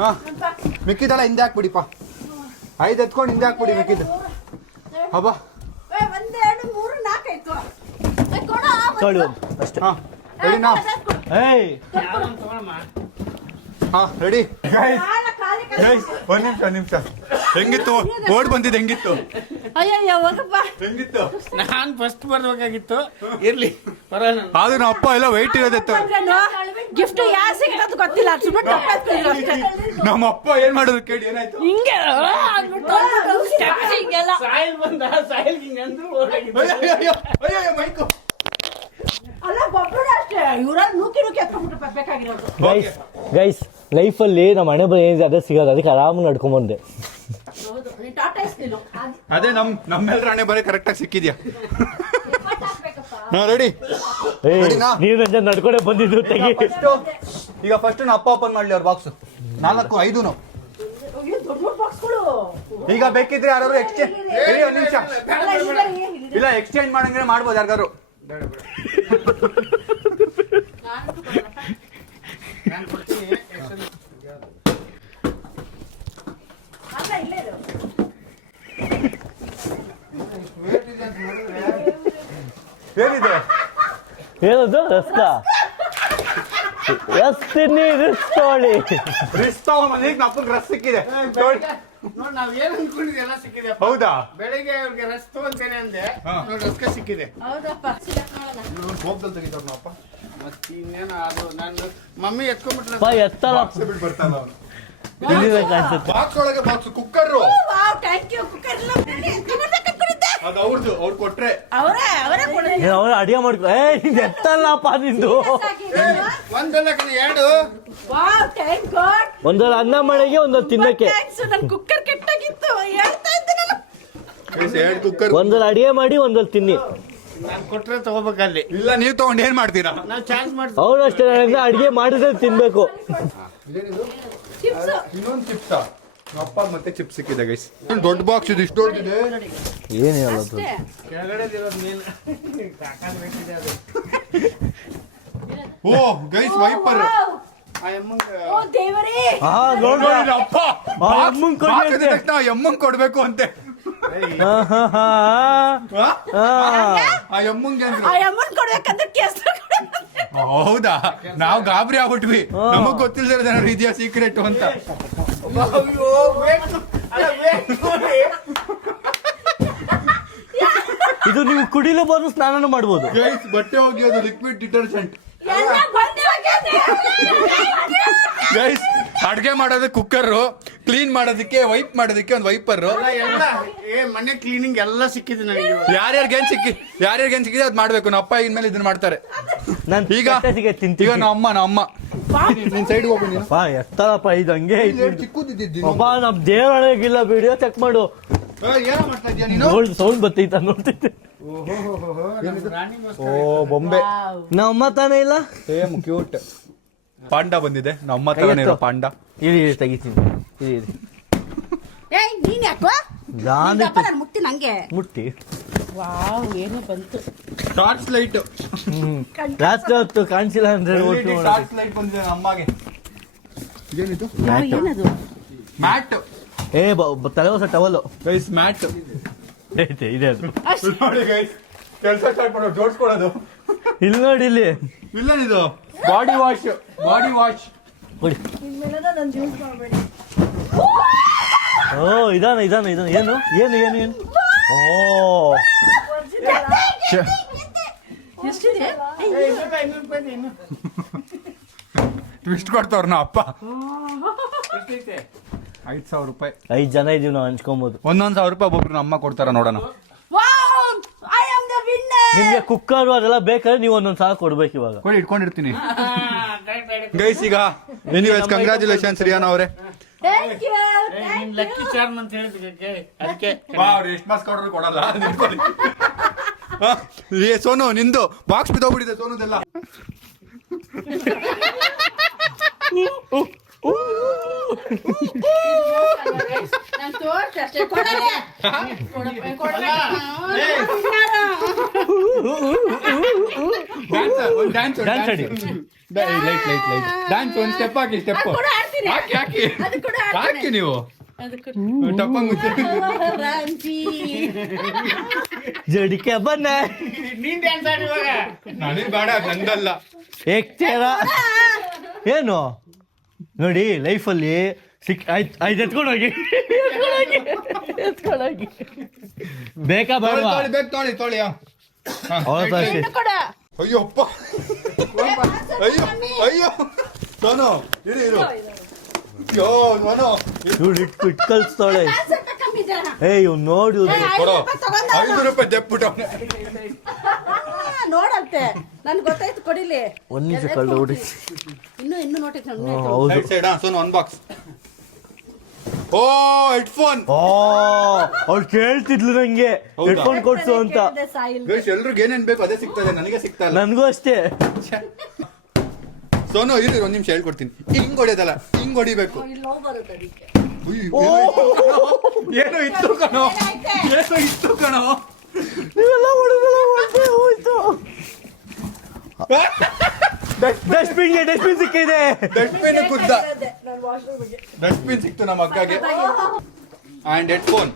ಹಾ ಮಿಕ್ಕಿದಲ್ಲ ಹಿಂದೆ ಹಾಕ್ಬಿಡಿಪ್ಪ. 5 ಎತ್ಕೊಂಡು ಹಿಂದೆ ಹಾಕ್ಬಿಡಿ ಮಿಕ್ಕಿದ್ದು. ಹಬ್ಬ ತೊಳಿ ಅಷ್ಟೇ. ಹಾ ರೆಡಿನಾ? ಏಯ್ ಹಾ ರೆಡಿ? ಒಂದ್ ನಿಮಿಷ ಹೆಂಗಿತ್ತು? ಓಡ್ ಬಂದಿದ್ದು ಹೆಂಗಿತ್ತು? ಅಯ್ಯಯ್ಯ ಹೋಗಪ್ಪ. ಹೆಂಗಿತ್ತು? ನಾನು ಫಸ್ಟ್ ಬರ್ಬೇಕಾಗಿತ್ತು. ಇರ್ಲಿ ಪರವಾಗಿಲ್ಲ. ಆದ್ರೆ ನಮ್ಮ ಅಪ್ಪ ಎಲ್ಲ ವೈಟ್ ಇರೋದೆತ್ತು. ಗಿಫ್ಟ್ ಯಾರು ಸಿಗೋದು ಗೊತ್ತಿಲ್ಲ. ನಮ್ಮ ಅಪ್ಪ ಏನ್ ಮಾಡಿದ್ರು ಕೇಳಿ ಏನಾಯ್ತು? ಹಿಂಗೆ ಸಾಯಿಲ್ ಬಂದ, ಸಾಯಿಲ್ ಹಿಂಗೆ ಅಂದ್ರು ಓಡಾಗಿದ್ದು. ಅಯ್ಯೋ ಮೈಕು. ಅಲ್ಲ ಗೊಬ್ಬರ ಅಷ್ಟೇ. ಇವ್ರಲ್ಲಿ ನೂಕಿ ಎತ್ಕೊಂಡ್ಬಿಟ್ಟು ಬೇಕಾಗಿರೋದು. ಗೈಸ್ ಲೈಫಲ್ಲಿ ನಮ್ಮ ಹಣೆ ಬರ ಏನಿದೆ ಅದೇ ಸಿಗೋದು. ಅದಕ್ಕೆ ಆರಾಮಾಗಿ ನಡ್ಕೊಂಬಂದೆ. ಅದೇ ನಮ್ಮೆಲ್ಲರ ಹಣೆ ಬರೀ ಕರೆಕ್ಟ್ ಆಗಿ ಸಿಕ್ಕಿದ್ಯಾ? ರೆಡಿ? ನೀವ್ ನಡ್ಕೊಂಡೆ ಬಂದಿದ್ದು ತೆಗಿ. ಈಗ ಫಸ್ಟ್ ಅಪ್ಪ ಓಪನ್ ಮಾಡ್ಲಿ ಅವ್ರ ಬಾಕ್ಸ್. 4, 5 ಈಗ ಬೇಕಿದ್ರೆ ಯಾರು ಎಕ್ಸ್ಚೇಂಜ್. ಒಂದ್ ನಿಮಿಷ ಇಲ್ಲ, ಎಕ್ಸ್ಚೇಂಜ್ ಮಾಡಂದ್ರೆ ಮಾಡ್ಬೋದು ಯಾರಿಗಾರು. ನಾನು ಕೊಡ್ತೀನಿ. ಏನಿದೆ? ಏನದು? ರಸ್ಕ ಎಸ್ತೀನಿ ರಿಸ್ಕ್ ತೊಗೊಳ್ಳಿ. ರಿಸ್ಕ್ ತಗೊಂಬಂದ್ರೆ ಈಗ ಅಪ್ಪಗೆ ರಸ್ ಸಿಕ್ಕಿದೆ. ನೋಡಿ ನಾವ್ ಏನ್ ಅನ್ಕೊಂಡಿದ್ವಿ ಎಲ್ಲ ಸಿಕ್ಕಿದೆ. ಹೌದಾ? ಬೆಳಿಗ್ಗೆ ಅವ್ರಿಗೆ ರಸ್ ತಗೊಂತೇನೆ ಅಂದೆ, ನೋಡಿ ರಸ್ಕ ಸಿಕ್ಕಿದೆ. ಹೋಗ್ದಲ್ಲಿ ತೆಗಿತಾರ ಅಪ್ಪ. ಮತ್ತೆ ಇನ್ನೇನು ಅದು ನಾನು ಮಮ್ಮಿ ಎತ್ಕೊಂಡ್ಬಿಟ್ಲ. ಎತ್ತಲ್ಲ ಬಿಟ್ಟು ಬರ್ತಾನ ಅವನು. ತಿನ್ನಿಬೇಕು ಅನ್ಸುತ್ತೆ. ಬಾಕ್ಸ್ ಒಳಗೆ box cooker wow thank you cooker ಎಲ್ಲ ಕಟ್ಕೊಂಡಿದ್ದೆ ಅದು ಅವ್ರದ್ದು ಅವ್ರು ಕೊಟ್ರೆ ಅವರೇ ಕೊಡಲಿ ಅವ್ರು ಅಡಿಗೆ ಮಾಡ್ಕೊ ನಿಂದು ಎತ್ತಲ್ಲಪ್ಪ ನಿಂದು. ಒಂದಲ್ಲ ಕಣೆ, ಎರಡು. ವಾವ್ ಥ್ಯಾಂಕ್ ಗಾಡ್ ಒಂದೊಂದು ಅನ್ನ ಮಾಡಿಗೆ ಒಂದೊಂದು ತಿನ್ನಕ್ಕೆ. ಥ್ಯಾಂಕ್ಸ್ ನನ್ನ ಕುಕ್ಕರ್ ಕೆಟ್ಟಾಗಿತ್ತು ಹೇಳ್ತಾ ಇದ್ದೆ ನಾನು ಎರಡು ಕುಕ್ಕರ್. ಒಂದೊಂದು ಅಡಿಗೆ ಮಾಡಿ ಒಂದೊಂದು ತಿನ್ನಿ. ನಾನ್ ಕೊಟ್ರೆ ತಗೋಬೇಕಲ್ಲಿ. ಇಲ್ಲ ನೀವು ತಗೊಂಡು ಏನ್ ಮಾಡ್ತೀರಾ? ನಾವು ಚಾನ್ಸ್ ಮಾಡ್ತೀವಿ. ಅವ್ರು ಅಷ್ಟೇ ನನಗೆ ಅಡಿಗೆ ಮಾಡಿದ್ರೆ ತಿನ್ಬೇಕು. ಚಿಪ್ಸ್ ಇನ್ನೊಂದು ಚಿಪ್ಸ್ ಅಪ್ಪ ಮತ್ತೆ ಚಿಪ್ಸ್ ಸಿಕ್ಕಿದೆ ಗೈಸ್. ದೊಡ್ಡ ಬಾಕ್ಸ್ ಇದು, ಇಷ್ಟು ದೊಡ್ಡದಿದೆ. ಏನ್ ಹೇಳೋದು? ಅಷ್ಟೇ ಕೆಳಗಡೆ ಇರೋದು ನೀನು ಸಾಕಾಗ್ಬೇಕಿದೆ ಅದು. ಓ ಗೈಸ್ ವೈಪರ್. ಆ ಅಮ್ಮಂಗ ಓ ದೇವರೇ ನೋಡ್ರಿ ಅಪ್ಪ ಆ ಅಮ್ಮಂಗ್ ಕೊಡಿ ಅಂತೆ. ಎಮ್ಮಂಗ್ ಕೊಡ್ಬೇಕು ಅಂತೆ. ಆ ಎಮ್ಮಂಗೆ ಅಂದ್ರು. ಆ ಅಮೌಂಟ್ ಕೊಡ್ಬೇಕಂದ್ರೆ ಕೇಸ್ ಹೌದಾ? ನಾವು ಗಾಬರಿ ಆಗ್ಬಿಟ್ವಿ. ನಮಗ್ ಗೊತ್ತಿಲ್ಲದ ಏನಾದ್ರು ಇದೆಯಾ ಸೀಕ್ರೆಟ್ ಅಂತ. ಅಯ್ಯೋ ಬೇಕು. ಅಲ್ಲ ಬೇಕು ನೋಡಿ. ಇದು ನೀವು ಕುಡಿಲು ಬಂದು ಸ್ನಾನ ಮಾಡ್ಬೋದು. ಗೈಸ್ ಬಟ್ಟೆ ಒಗೆಯೋದು ಲಿಕ್ವಿಡ್ ಡಿಟರ್ಜೆಂಟ್. ಎಲ್ಲ ಬಂದು ಗೈಸ್ ಅಡ್ಗೆ ಮಾಡೋದಕ್ಕೆ ಕುಕ್ಕರ್, ಕ್ಲೀನ್ ಮಾಡೋದಕ್ಕೆ ವೈಪ್ ಮಾಡೋದಕ್ಕೆ ಒಂದು ವೈಪರ್. ಎಲ್ಲ ಮನೆ ಕ್ಲೀನಿಂಗ್ ಎಲ್ಲ ಸಿಕ್ಕಿದೆ ನನಗೆ. ಯಾರ್ಯಾರಿಗೇನ್ ಸಿಕ್ಕಿದೆ ಅದ್ ಮಾಡ್ಬೇಕು. ನಮ್ಮ ಅಪ್ಪ ಇನ್ಮೇಲೆ ಇದನ್ನ ಮಾಡ್ತಾರೆ. ನಾನು ಈಗ ಈಗ ಈಗ ತಿಂತೀನಿ. ನಮ್ಮ ಅಮ್ಮ ನಿನ್ ಸೈಡ್ ಹೋಗು ನೀನು. ಅಪ್ಪ ಎತ್ತಲ್ಲಪ್ಪ ಇದು ಹಂಗೆ ಐತಿ. ಚಿಕ್ಕದಿದ್ದಿ ಅಪ್ಪ ನಮ್ ದೇವರೊಳಗಿಲ್ಲ ವಿಡಿಯೋ ಚೆಕ್ ಮಾಡು. ಏನೋ ಮಾಡ್ತಾ ಇದೀಯ ನೀನು? ಸೌಂಡ್ ಬರ್ತೈತ ನೋಡ್ತೈತೆ. ಓ ಬೊಂಬೆ. ನಮ್ಮ ಅಮ್ಮ ತಾನೇ ಇಲ್ಲ. ಸೇಮ್ ಕ್ಯೂಟ್ ಪಾಂಡ ಬಂದಿದೆ. ನಮ್ಮ ತರನೇ ಇರೋ ಪಾಂಡ. ಇರಿ ತೆಗಿತೀನಿ. ಇರಿ ಏಯ್ ನೀನ್ ಯಾಕೋ ನಾನು ಮುಟ್ಟಿ ನಂಗೆ ಮುಟ್ಟಿ. ವಾವ್ ಏನೋ ಬಂತು ಟಾರ್ಚ್ ಲೈಟ್. ರಾತ್ರಿ ಹೊತ್ತು ಕಾಣಿಸಿಲ್ಲ ಅಂದ್ರೆ ಟಾರ್ಚ್ ಲೈಟ್ ಬಂದಿದೆ ಅಮ್ಮಗೆ. ಏನಿದು? ಏನದು ಮ್ಯಾಟ್. ಏ ತಲೆ ಹೊಸ ಟವಲು ಗೈಸ್ ಮ್ಯಾಟ್ ಐತೆ ಇದೆ ಅದು. ನೋಡಿ ಗೈಸ್ ಕೆಲಸ ಸ್ಟಾರ್ಟ್ ಮಾಡೋದು, ಜೋಡಿಸ್ಕೊಳ್ಳೋದು. ಇಲ್ಲಿ ನೋಡಿ ಇಲ್ಲಿ ಇಲ್ಲ ಇದು ಬಾಡಿ ವಾಶ್. ಕೊಡಿ. ನಾನು ಯೂಸ್ ಮಾಡಬೇಡಿ ಓ ಇದಾನ ಏನು ಓ ಎಷ್ಟಿದೆ ಟ್ವಿಸ್ಟ್ ಕೊಡ್ತಾವ್ರ ನಾ ಅಪ್ಪ. ಎಷ್ಟೈತೆ? 5,000 ರೂಪಾಯಿ. 5 ಜನ ಇದೀವಿ ನಾವು ಹಂಚ್ಕೊಬೋದು. 1,000 ರೂಪಾಯಿ ಒಬ್ಬೊಬ್ರು ನಮ್ಮ ಅಮ್ಮ ಕೊಡ್ತಾರ ನೋಡೋಣ. Wow I am the winner ನಿಮ್ಗೆ ಕುಕ್ಕರ್ ಅದೆಲ್ಲ ಬೇಕಾದ್ರೆ ನೀವು ಒಂದೊಂದ್ ಸಾಲ ಕೊಡ್ಬೇಕು ಇವಾಗ. ಕೊಡಿ ಇಟ್ಕೊಂಡಿರ್ತೀನಿ. ಗೈಸ್ ಈಗ ಎನಿವೇಸ್ ಕಂಗ್ರಾಚುಲೇಷನ್ಸ್ ರಿಯಾನ್ ಅವರೇ. ಥ್ಯಾಂಕ್ ಯು ನಿನ್ ಲಕ್ಕಿ ಚಾರ್ಮ್ ಅಂತ ಹೇಳಿದಕ್ಕೆ ಅದಕ್ಕೆ ಎಷ್ಟು ಮಾಸ್ ಕೊಡ್ರು ಕೊಡಲ್ಲ. ಏ ಸೋನು ನಿಂದು ಬಾಕ್ಸ್ ಬಿದ್ದೋಗ್ಬಿಟ್ಟಿದೆ ಸೋನುದೆಲ್ಲ. ನಾನು ತೋರ್ಸಿ ಅಷ್ಟೇ ಕೊಡಲ್ಲ ಡ್ಯಾನ್ಸ್ ಆಡಿ. ಲೈಟ್ ಡ್ಯಾನ್ಸ್ ಒಂದು ಸ್ಟೆಪ್ ಹಾಕಿ. ಹಾಕಿ ನೀವು ಜಡಿಕೆ ಬನ್ನ ನೀನ್ ಡ್ಯಾನ್ಸ್ ಆಡಿ ಇವಾಗ. ನನಗೆ ಬೇಡ ನಂದಲ್ಲ. ಏಕ್ಚೇರ ಏನು ನೋಡಿ ಲೈಫಲ್ಲಿ ಐದು ಎತ್ಕೊಂಡೋಗಿ ಬೇಕಾ ಬೇಡವಾ? ತೊಳಿ ತೊಳಿ. ಕೊಡ ಅಯ್ಯೋ ಅಪ್ಪ, ಅಯ್ಯೋ ಸೋನು ಇರು. ಅಯ್ಯೋ ಸೋನು ಇವ್ಳು ಇಟ್ಟು ಕಲ್ಸ್ತಾಳೆ. ಕಮ್ಮಿ ಜನ ಏಯ್ ಇವ್ ನೋಡಿ ಕೊಡು. 5 ರೂಪಾಯಿ ದೆಪ್ಪಿಟ್ಟವನೆ. ನೋಡಂತೆ ನನ್ಗೆ ಗೊತ್ತಾಯ್ತು ಕೊಡಿಲಿ. ಒಂದ್ ನಿಮಿಷ ಕಳ್ದ ಹುಡಿ. ಇನ್ನು ನೋಟಿಸ್ ಹೌದು. ಸೋನು ಅನ್ಬಾಕ್ಸ್. ಓ ಹೆಡ್ಫೋನ್. ಓ ಅವ್ಳು ಕೇಳ್ತಿದ್ಲು ನಂಗೆ ಹೆಡ್ಫೋನ್ ಕೊಡ್ಸು ಅಂತ. ಎಲ್ರಿಗೂ ಏನೇನ್ ಬೇಕು ಅದೇ ಸಿಗ್ತದೆ, ನನಗೆ ಸಿಗ್ತಾ ಇಲ್ಲ. ನನ್ಗೂ ಅಷ್ಟೇ. ಸೋನು ಇರು ಒಂದ್ ನಿಮಿಷ ಹೇಳ್ಕೊಡ್ತೀನಿ. ಹಿಂಗ್ ಹೊಡಿಯೋದಲ್ಲ, ಹಿಂಗ್ ಹೊಡಿಬೇಕು. ಏನೋ ಇತ್ತು ಕಣೋ, ನೀವೆಲ್ಲ ಹೊಡೆದಲ್ಲ ಮತ್ತೆ ಹೋಯ್ತು. ಡಸ್ಟ್ಬಿನ್ ಸಿಕ್ಕಿದೆ. ಡಸ್ಟ್ಬಿನ್ ಸಿಕ್ತು ನಮ್ಮ ಅಕ್ಕಗೆ. ಅಂಡ್ ಹೆಡ್ಫೋನ್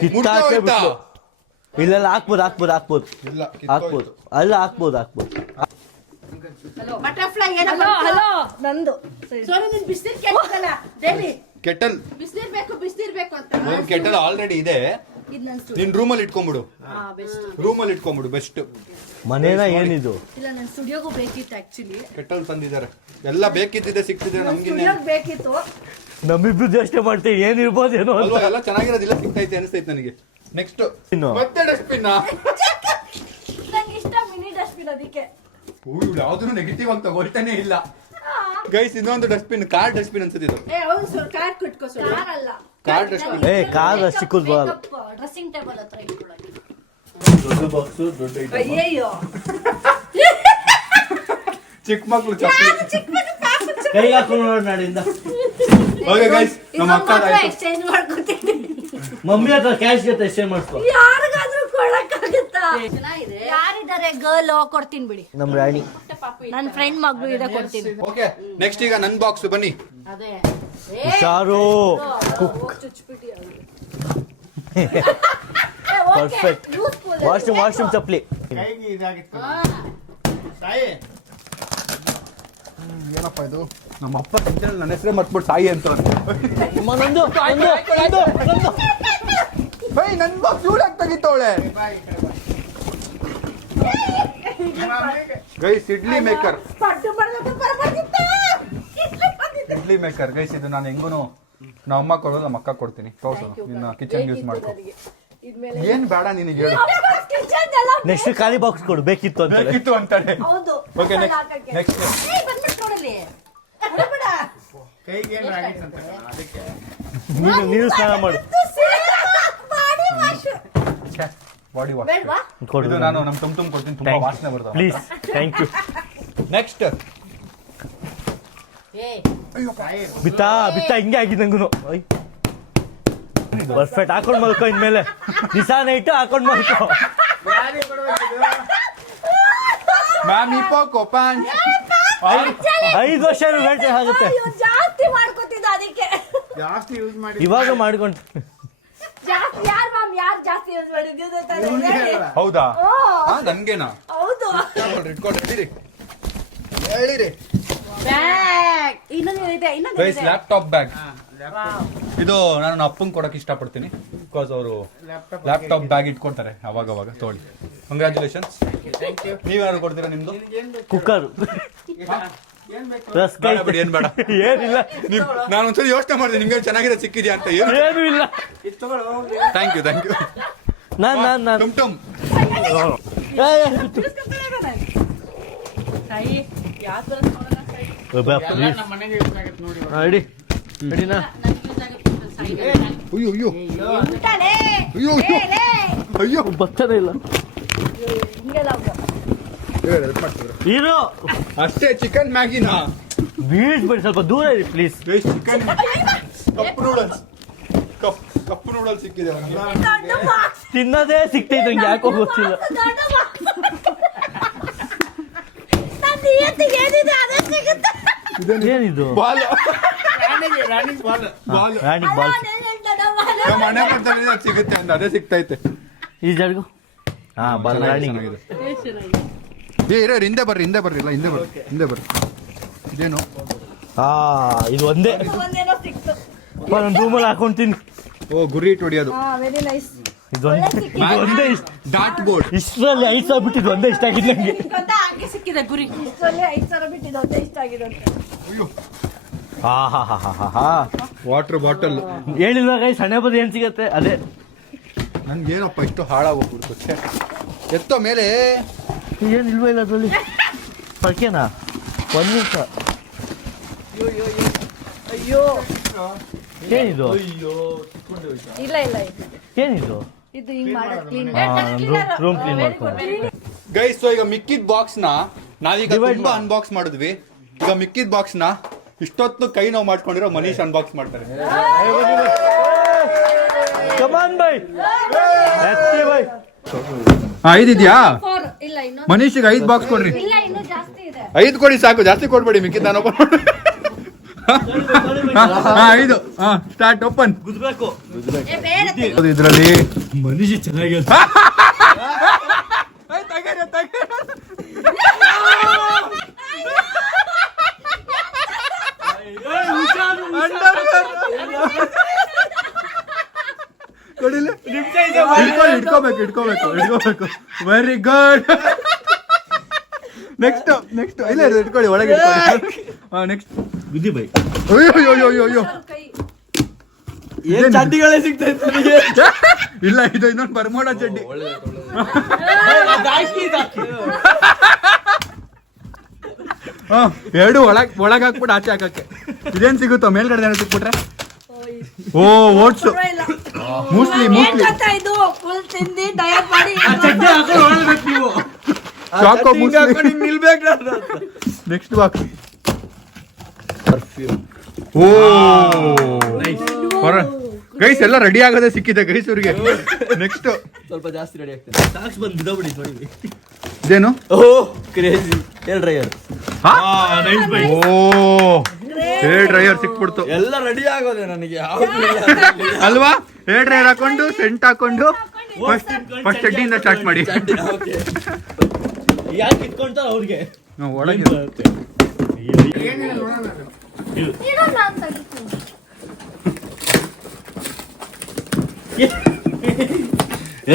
ಕಿತ್ತಾಕೆ ಬಿಟ್ಟು ಇಲ್ಲೆಲ್ಲ ಹಾಕ್ಬೋದು. ಇಲ್ಲ ಹಾಕ್ಬೋದು ಅಲ್ಲ ಹಾಕ್ಬೋದು. ಬಟರ್ಫ್ಲೈ ಹಲೋ ನಂದು ಸೋನು ನಿನ್ ಬಿಸಿನೀರ್ ಕೇಳ್ತಲ್ಲ ಡೈಲಿ ಕೆಟಲ್. ಬಿಸಿನೀರ್ ಬೇಕು ಅಂತ. ಕೆಟಲ್ ಆಲ್ರೆಡಿ ಇದೆ. ಇದು ನನ್ ನಿನ್ ರೂಮಲ್ಲಿ ಇಟ್ಕೊಂಡ್ಬಿಡು. ಬೆಸ್ಟ್ ರೂಮಲ್ಲಿ ಇಟ್ಕೊಂಡ್ಬಿಡು ಬೆಸ್ಟ್. ಮನೇನ ಏನಿದು? ಇಲ್ಲ ನನ್ ಸ್ಟುಡಿಯೋಗೂ ಬೇಕಿತ್ತು ಆಕ್ಚುಲಿ. ಕೆಟ್ಟಲ್ ತಂದಿದ್ದಾರೆ. ಎಲ್ಲ ಬೇಕಿದ್ದಿದೆ ಸಿಕ್ತಿದೆ ನಮ್ಗೆ. ಸ್ಟುಡಿಯೋಗ್ ಬೇಕಿತ್ತು. ನಮ್ಮಿಬ್ರು ಅಷ್ಟೇ ಮಾಡ್ತೀವಿ, ಏನಿರ್ಬೋದೇನೋ ಅಂತ. ಅಲ್ವಾ ಎಲ್ಲ ಚೆನ್ನಾಗಿರೋದಿಲ್ಲ ಸಿಗ್ತೈತೆ ಅನಿಸ್ತೈತೆ ನನಗೆ. ನೆಕ್ಸ್ಟ್ ಇನ್ನು? ಮತ್ತೆ ಡಸ್ಟ್ಬಿನ್. ನಂಗೆ ಇಷ್ಟ ಮಿನಿ ಡಸ್ಟ್ಬಿನ್ ಅದಕ್ಕೆ. ಯಾವ್ದು ನೆಗೆಟಿವ್ ಅಂತ ತಗೊಳ್ತಾನೆ ಇಲ್ಲ ಗೈಸ್. ಇನ್ನೊಂದು ಡಸ್ಟ್ಬಿನ್, ಕಾರ್ ಡಸ್ಟ್ಬಿನ್ ಅನ್ಸುತ್ತೆ ಇದು. ಹೌದು ಕಾರ್ ಕುಟ್ಕೋ. ಕಾರ್ ಅಲ್ಲ, ಕಾರ್ ಡಸ್ಟ್ಬಿನ್. ಕಾರ್ ಚಿಕ್ಕದು ಬರಲ್ಲ. ಡ್ರೆಸ್ಸಿಂಗ್ ಟೇಬಲ್ ಹತ್ರ ಇಟ್ಕೊಳ್ಳಿ. ದೊಡ್ಡ ಬಾಕ್ಸ್, ದೊಡ್ಡ ಐಟಮ್. ಅಯ್ಯಯ್ಯೋ, ಚಿಕ್ಕ ಮಕ್ಳು ಚಪ್ಪಲಿ ಕೈ ಹಾಕೊಂಡು ನೋಡಿ ನಾಡಿಂದ. ಓಕೆ ಗೈಸ್, ನಮ್ಮ ಅಕ್ಕ ಎಕ್ಸ್ಚೇಂಜ್ ಮಾಡ್ಕೊತೀನಿ. ಮಮ್ಮಿ ಹತ್ರ ಕ್ಯಾಶ್ ಜೊತೆ ಎಕ್ಸ್ಚೇಂಜ್ ಮಾಡ್ಕೊ. ಯಾರಿಗಾದ್ರೂ ಕೊಡಕ್ಕಾಗುತ್ತಾ? ಚೆನ್ನಾಗಿದೆ. ಯಾರಿದ್ದಾರೆ ಗರ್ಲ್ ಕೊಡ್ತೀನಿ ಬಿಡಿ. ನಮ್ ರಾಣಿ, ನನ್ನ ಫ್ರೆಂಡ್ ಮಗಳು ಇದೆ, ಕೊಡ್ತೀನಿ. ಓಕೆ ನೆಕ್ಸ್ಟ್ ಈಗ ನನ್ ಬಾಕ್ಸ್ ಬನ್ನಿ. ಅದೇ ಹುಷಾರು. ಪರ್ಫೆಕ್ಟ್. ವಾಶ್ರೂಮ್ ಚಪ್ಪಲಿ. ಕೈಗೆ ಇದಾಗಿತ್ತು ತಾಯಿ. ಏನಪ್ಪ ಇದು? ನಮ್ಮ ಅಪ್ಪ ಸಂಚಲ್ ನನ್ನ ಹೆಸರೇ ಮರ್ತ್ಬಿಟ್ಟು ತಾಯಿ ಅಂತ. ಬೈ ನನ್ ಬಾಕ್ಸ್ ಇವಳು ಯಾಕೆ ತೆಗಿತಾವಳೆ? Guys idli maker. Idli maker guys, ಇದು ನಾನು ಹೆಂಗೂ ನಮ್ಮ ಅಮ್ಮ ಕೊಡೋದು, ನಮ್ಮ ಅಕ್ಕ ಕೊಡ್ತೀನಿ. ತೋರ್ಸೋದು ನಿನ್ನ ಕಿಚನ್ ಯೂಸ್ ಮಾಡ್ಕೊ. ಏನ್ ಬೇಡ ನಿನಗೆ ಹೇಳು. ನೆಕ್ಸ್ಟ್ ಖಾಲಿ ಬಾಕ್ಸ್ ಕೊಡು, ಬೇಕಿತ್ತು ಅಂತ. ಬೇಕಿತ್ತು ಅಂತಾಳೆ. ಓಕೆ ನೆಕ್ಸ್ಟ್ ಕೈಗೆ ಏನ್ ಆಗಿತ್ತಂತ ಅದಕ್ಕೆ ನೀನು ಸ್ನಾನ ಮಾಡು. ಬಾಡಿ ವಾಶ್ ಕೊಡು. ಇದು ನಾನು ನಮ್ಮ ತುಮ್ ಕೊಡ್ತೀನಿ, ತುಂಬಾ ವಾಸನೆ ಬರ್ತದೆ. Please, thank you. ನೆಕ್ಸ್ಟ್ ಬಿತ್ತಾ ಹಿಂಗೆ ಆಗಿದೆ ನಂಗೂ. ಪರ್ಫೆಕ್ಟ್. ಹಾಕೊಂಡ್ ಮಲ್ಕೋ ಇನ್ಮೇಲೆ. ದಿಸಾ ನೈಟ್ ಹಾಕೊಂಡ್ ಮಲ್ಕೋ. ಯಾರಿಗೆ ಕೊಡ್ಬೇಕಿದು? ಮ್ಯಾಮ್ ಇಪ್ಪೋಕೋ ಪ್ಯಾಂಟ್ 5 ವರ್ಷ ಗಂಟೆ ಆಗುತ್ತೆ. ಜಾಸ್ತಿ ಮಾಡ್ಕೊತಿದ್ದ ಅದಕ್ಕೆ. ಜಾಸ್ತಿ ಯೂಸ್ ಮಾಡಿ ಇವಾಗ ಮಾಡ್ಕೊಂಡು ಜಾಸ್ತಿ ಯಾರು ಮ್ಯಾಮ್, ಯಾರು ಜಾಸ್ತಿ ಯೂಸ್ ಮಾಡಿದ್ದು? ಹೌದಾ? ನನ್ಗೇನಾ? ಹೌದು. ಇಟ್ಕೊಳ್ರಿ ಹೇಳಿರಿ. ಬ್ಯಾಗ್ ಇನ್ನೊಂದು ಇದೆ, ಇನ್ನೊಂದು ಗೈಸ್ ಇದೆ. Laptop bag. ಇದು ನಾನು ಅಪ್ಪಂಗೆ ಕೊಡಕ್ಕೆ ಇಷ್ಟಪಡ್ತೀನಿ, ಬಿಕಾಸ್ ಅವರು ಲ್ಯಾಪ್ಟಾಪ್ ಬ್ಯಾಗ್ ಇಟ್ಕೊಡ್ತಾರೆ ಅವಾಗ ತೊಗೊಳ್ಳಿ. ಕಂಗ್ರ್ಯಾಚುಲೇಷನ್ಸ್. ನೀವೇನಾದ್ರು ಕೊಡ್ತೀರಾ ನಿಮ್ದು? ಕುಕ್ಕರ್, ಬೇಡ ಬಿಡಿ, ಏನ್ ಬೇಡ. ಏನಿಲ್ಲ. ನಾನು ಒಂದ್ಸರಿ ಯೋಚನೆ ಮಾಡಿದೆ ನಿಮ್ಗೆ ಚೆನ್ನಾಗಿರೋ ಸಿಕ್ಕಿದ್ಯಾ ಅಂತ. ಏನು ಇಲ್ಲ. ಥ್ಯಾಂಕ್ ಯು ನಾನು ಟುಮ್ ನಮ್ಮ ಮನೆಗೆ ಯೂಸ್ ಆಗತ್ತೆ ನೋಡಿ. ಅಡಿ ಅಡಿನಾ. ಅಯ್ಯೋ ಅಯ್ಯೋ ಅಯ್ಯೋ ಅಯ್ಯೋ ಬರ್ತಾನೆ ಇಲ್ಲ. ಇರು ಅಷ್ಟೇ. ಚಿಕನ್ ಮ್ಯಾಗಿನ ಬೀಳ್ಸ್ಬೇಡಿ, ಸ್ವಲ್ಪ ದೂರ ಇರಿ ಪ್ಲೀಸ್. ಚಿಕನ್ ಕಪ್ಪು ನೂಡಲ್ಸ್ ಸಿಕ್ಕಿದೆ ತಿನ್ನೋದೇ ಸಿಗ್ತೈತೆ ನಂಗೆ, ಯಾಕೋ ಗೊತ್ತಿಲ್ಲ. ಏನಿದು? ಬಾಲ್. ರಾಣಿಗೆ ಬಾಲ್. ರಾಣಿ ಬಾಲ್ ನಮ್ಮ ಮನೆ ಪಕ್ಕದಲ್ಲಿ ಅದು ಸಿಗುತ್ತೆ ಅಂತ, ಅದೇ ಸಿಗ್ತೈತೆ. ಈ ಜಡ್ಗು. ಹಾ, ಬಾಲ್ ರಾಣಿಗೆ. ಹಿಂದೆ ಬರ್ರಿ ಇಲ್ಲ ಹಿಂದೆ ಬರ್ರಿ. ಇದೇನು? ಇದು ಒಂದೇ ನಾನು ರೂಮಲ್ಲಿ ಹಾಕೊಂತೀನಿ. ಓ, ಗುರಿ ಇಟ್ಟು ಹೊಡಿಯೋದು. Very nice. ಇದೊಂದೇ ಡಾಟ್ ಬೋರ್ಡ್. ಇಷ್ಟರಲ್ಲಿ 5 ಸಾವಿರ ಬಿಟ್ಟು ಇದೊಂದೇ ಇಷ್ಟ ಆಗಿದೆ ನಂಗೆ. ಹಾಗೆ ಸಿಕ್ಕಿದೆ ಗುರಿ. ಇಷ್ಟರಲ್ಲಿ 5,000 ಬಿಟ್ಟು ಇದೊಂದೇ ಇಷ್ಟ ಆಗಿದೆ. Water bottle. ಹೇಳಿಲ್ವ ಗೈಸ್, ಹಣೆ ಬದಿ ಏನ್ ಸಿಗತ್ತೆ ಅದೇ. ನನ್ಗೇನಪ್ಪ ಇಷ್ಟು ಹಾಳಾಗೋಗ್ಬಿಡ್ತು. ಎತ್ತೋ ಮೇಲೆ ಏನಿಲ್ವ ಇಲ್ಲ ಅದ್ರಲ್ಲಿ. ಪರ್ಕೆನಾ? 1 ನಿಮಿಷ. ಅಯ್ಯೋ, ಏನಿದು? ಇಲ್ಲ ಏನಿದು? ಇದು ಹಿಂಗ್ ಮಾಡೋದು ಕ್ಲೀನ್. ರೂಮ್ ಕ್ಲೀನ್ ಮಾಡ್ಕೊಂಡು. ಗೈಸ್, ಸೊ ಈಗ ಮಿಕ್ಕಿದ ಬಾಕ್ಸ್ ನ ನಾವೀಗ ತುಂಬಾ ಅನ್ಬಾಕ್ಸ್ ಮಾಡಿದ್ವಿ. ಈಗ ಮಿಕ್ಕಿದ ಬಾಕ್ಸ್ ನ ಇಷ್ಟೊತ್ತು ಕೈ ನೋವು ಮಾಡ್ಕೊಂಡಿರೋ ಮನೀಶ್ ಅನ್ಬಾಕ್ಸ್ ಮಾಡ್ತಾರೆ. ಕಮಾನ್ ಬೈ, ಬೈ. 5 ಇದೆಯಾ? ಇಲ್ಲ ಇನ್ನೊಂದು. ಮನೀಶಿಗೆ 5 ಬಾಕ್ಸ್ ಕೊಡ್ರಿ. ಇಲ್ಲ ಇನ್ನೂ ಜಾಸ್ತಿ ಇದೆ. 5 ಕೊಡಿ ಸಾಕು, ಜಾಸ್ತಿ ಕೊಡ್ಬೇಡಿ. ಮಿಕ್ಕಿದ ನಾನು ಓಪನ್ 5. Start, open. ಗುದ್ಬೇಕು. ಇದ್ರಲ್ಲಿ ಮನೀಶ್ ಚೆನ್ನಾಗಿ ಇಟ್ಕೋಬೇಕು. Very good. ನೆಕ್ಸ್ಟ್ ಇಲ್ಲ ಇಟ್ಕೊಳ್ಳಿ ಒಳಗೆ ನೆಕ್ಸ್ಟ್ ಬುದ್ಧಿ ಬೈ ಅಯ್ಯೋ ಅಯ್ಯೋ ಅಯ್ಯೋ ಅಯ್ಯೋ ಕೈ ಏನ್ ಚಡ್ಡಿಗಳೇ ಸಿಗ್ತಾ ಇತ್ತು ನನಗೆ. ಇಲ್ಲ ಇದು ಇನ್ನೊಂದು ಬರ್ಮೋಡ ಚಡ್ಡಿ ಎರಡು ಒಳಗ್ ಹಾಕ್ಬಿಟ್ಟು ಆಚೆ ಹಾಕಕ್ಕೆ ಇದೇನ್ ಸಿಗುತ್ತೋ ಮೇಲ್ಗಡೆ ಏನೋ ಸಿಕ್ಬಿಟ್ರೆ ಓ ಓಟ್ಸು ಮೂಸ್ಲಿ ಇದು ಫುಲ್ ತಿಂದಿ ಡಯಟ್ ಮಾಡಿ ಆ ಚಡ್ಡಿ ಹಾಕೊಂಡು ಹೊರಡ್ಬೇಕು ನೀವು. ಆ ಚಾಕೋ ಚಡ್ಡಿ ಹಿಂಗ್ ಮುಸ್ಲಿ. ಹಾಕೊಂಡು ಹಿಂಗ್ ನಿಲ್ಬೇಕು ನಾನು. ನೆಕ್ಸ್ಟ್ ಬಾಕ್ಸ್ ಓ ಗೈಸ್ ಎಲ್ಲ ರೆಡಿ ಆಗೋದೇ ಸಿಕ್ಕಿದೆ ಗೈಸ್ ಅವ್ರಿಗೆ ನೆಕ್ಸ್ಟ್ ಸ್ವಲ್ಪ ಜಾಸ್ತಿ ರೆಡಿ ಆಗ್ತದೆ. ಸಾಕ್ಸ್ ಬಂದು ಬಿಡೋಬಿಡಿ ನೋಡಿ. ಇದೇನು oh crazy hair dryer. Nice bye. Oh hair dryer ಸಿಕ್ಬಿಡ್ತು ಎಲ್ಲ ರೆಡಿ ಆಗೋದೆ ನನಗೆ. ಅಲ್ವಾ ಹೇರ್ ಡ್ರೈಯರ್ ಹಾಕೊಂಡು ಸೆಂಟ್ ಹಾಕೊಂಡು ಫಸ್ಟ್ ಚಡ್ಡಿಯಿಂದ ಸ್ಟಾರ್ಟ್ ಮಾಡಿ ಯಾಕೆ ಇಟ್ಕೊಂತಾರೆ ಅವ್ರಿಗೆ ಒಳಗೆ ಇಡಲ್ಲ ಅಂತ ಇತ್ತು.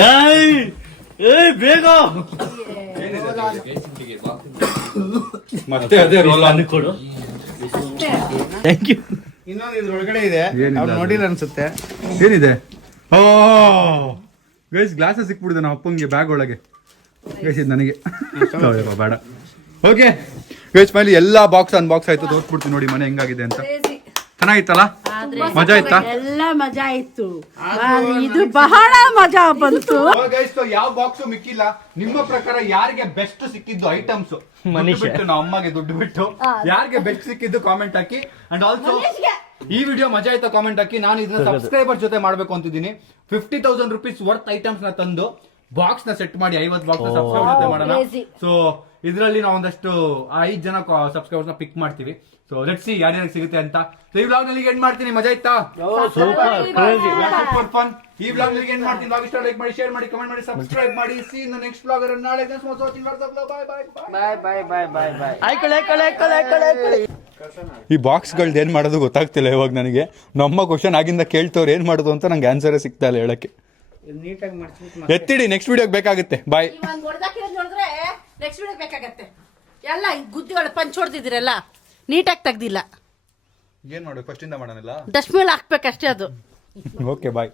ಏಯ್ ಬೇಗ ಮತ್ತೆ ಅದೇ ರೋಲ್ ನನಗೆ ಕೊಡು. Thank you. ಇನ್ನೊಂದು ಇದ್ರೊಳಗಡೆ ಇದೆ ಏನಿದೆ ಅವ್ರು ಅದು? ನೋಡಿಲ್ಲ ಅನ್ಸುತ್ತೆ. ಏನಿದೆ ಓ ಗೈಸ್ ಗ್ಲಾಸಸ್ ಸಿಕ್ಬಿಡಿದೆ ನಮ್ಮ ಅಪ್ಪಂಗೆ ಬ್ಯಾಗ್ ಒಳಗೆ ಗೈಸ್ ಇದು ನನಗೆ ಬೇಡ ಓಕೆ ಗೈಸ್ ಫೈನಲಿ ಎಲ್ಲಾ ಬಾಕ್ಸ್ ಅನ್ಬಾಕ್ಸ್ ಆಯ್ತು ತೋರಿಸ್ಬಿಡ್ತೀನಿ ನೋಡಿ ಮನೆ ಹೆಂಗಾಗಿದೆ ಅಂತ Crazy. ಚೆನ್ನಾಗಿತ್ತಲ್ಲ ಮಜಾ ಆಯ್ತಾ ಎಲ್ಲ ಮಜಾ ಇತ್ತು ಇದು ಬಹಳ ಮಜಾ ಬಂತು. ಗೈಸ್ ಯಾವ ಬಾಕ್ಸ್ ಮಿಕ್ಕಿಲ್ಲ ನಿಮ್ಮ ಪ್ರಕಾರ ಯಾರಿಗೆ ಬೆಸ್ಟ್ ಸಿಕ್ಕಿದ್ದು ಐಟಮ್ಸ್ ಮನೀಶ್. ಬಿಟ್ಟು ನಮ್ಮ ಅಮ್ಮಗೆ ದುಡ್ಡು ಬಿಟ್ಟು ಯಾರಿಗೆ ಬೆಸ್ಟ್ ಸಿಕ್ಕಿದ್ದು ಕಾಮೆಂಟ್ ಹಾಕಿ ಅಂಡ್ ಆಲ್ಸೋ ಈ ವಿಡಿಯೋ ಮಜಾ ಆಯ್ತಾ ಕಾಮೆಂಟ್ ಹಾಕಿ. ನಾನು ಇದನ್ನ ಸಬ್ಸ್ಕ್ರೈಬರ್ ಜೊತೆ ಮಾಡ್ಬೇಕು ಅಂತಿದ್ದೀನಿ. 50,000 rupees ವರ್ತ್ ಐಟಮ್ಸ್ ನ ತಂದು ಬಾಕ್ಸ್ ನ ಸೆಟ್ ಮಾಡಿ 50 ಬಾಕ್ಸ್ ಸಬ್ಸ್ಕ್ರೈಬರ್ ಜೊತೆ ಮಾಡೋಣ. Crazy. ಸೊ ಇದರಲ್ಲಿ ನಾವು ಒಂದಷ್ಟು 5 ಜನ ಸಬ್ಸ್ಕ್ರೈಬರ್ಸ್ ನ ಪಿಕ್ ಮಾಡ್ತೀವಿ. ಸೊ ಲೆಟ್ಸ್ ಸಿ ಯಾರ್ಯಾರಿಗೆ ಸಿಗುತ್ತೆ ಅಂತ. ಸೊ ಈ ವ್ಲಾಗ್ ನಲ್ಲಿ ಎಂಡ್ ಮಾಡ್ತೀನಿ. ಮಜಾ ಇತ್ತಾ? Super crazy. Super fun. ಈ ವ್ಲಾಗ್ ನಲ್ಲಿ ಎಂಡ್ ಮಾಡ್ತೀನಿ. ವ್ಲಾಗ್ ಇಷ್ಟ ಲೈಕ್ ಮಾಡಿ, ಶೇರ್ ಮಾಡಿ, ಕಮೆಂಟ್ ಮಾಡಿ, ಸಬ್ಸ್ಕ್ರೈಬ್ ಮಾಡಿ. C in the next vlog. ನಾಳೆ ಬಾಯ್. ಈ ಬಾಕ್ಸ್ಗಳ್ದು ಏನ್ ಮಾಡೋದು ಗೊತ್ತಾಗ್ತಿಲ್ಲ ಇವಾಗ ನನಗೆ. ನಮ್ಮ ಕ್ವಶನ್ ಆಗಿಂದ ಕೇಳ್ತವ್ರು ಏನ್ ಮಾಡೋದು ಅಂತ ನಂಗೆ ಆನ್ಸರೇ ಸಿಗ್ತಾ ಇಲ್ಲ ಹೇಳಕ್ಕೆ. ನೀಟಾಗಿ ಮಾಡ್ತೀನಿ. ಎತ್ತಿಡಿ, ನೆಕ್ಸ್ಟ್ ವಿಡಿಯೋಗೆ ಬೇಕಾಗುತ್ತೆ. ಬಾಯ್. ಇವಾಗ ಹೊಡೆದಾಕಿರೋದು ನೋಡಿದ್ರೆ ನೆಕ್ಸ್ಟ್ ವಿಡಿಯೋ ಬೇಕಾಗತ್ತೆ. ಎಲ್ಲ ಗುದ್ದಿಗಳು ಪಂಚ್ ಹೊಡೆದಿದ್ದೀರಲ್ಲ ನೀಟಾಗಿ ತೆಗ್ದಿಲ್ಲ. ಏನ್ ಮಾಡ್ಬೇಕು ಫಸ್ಟ್ ಇಂದ ಮಾಡೋಣ. ಡಸ್ಟ್ ಮೇಲೆ ಹಾಕ್ಬೇಕಷ್ಟೇ ಅದು. ಓಕೆ ಬಾಯ್.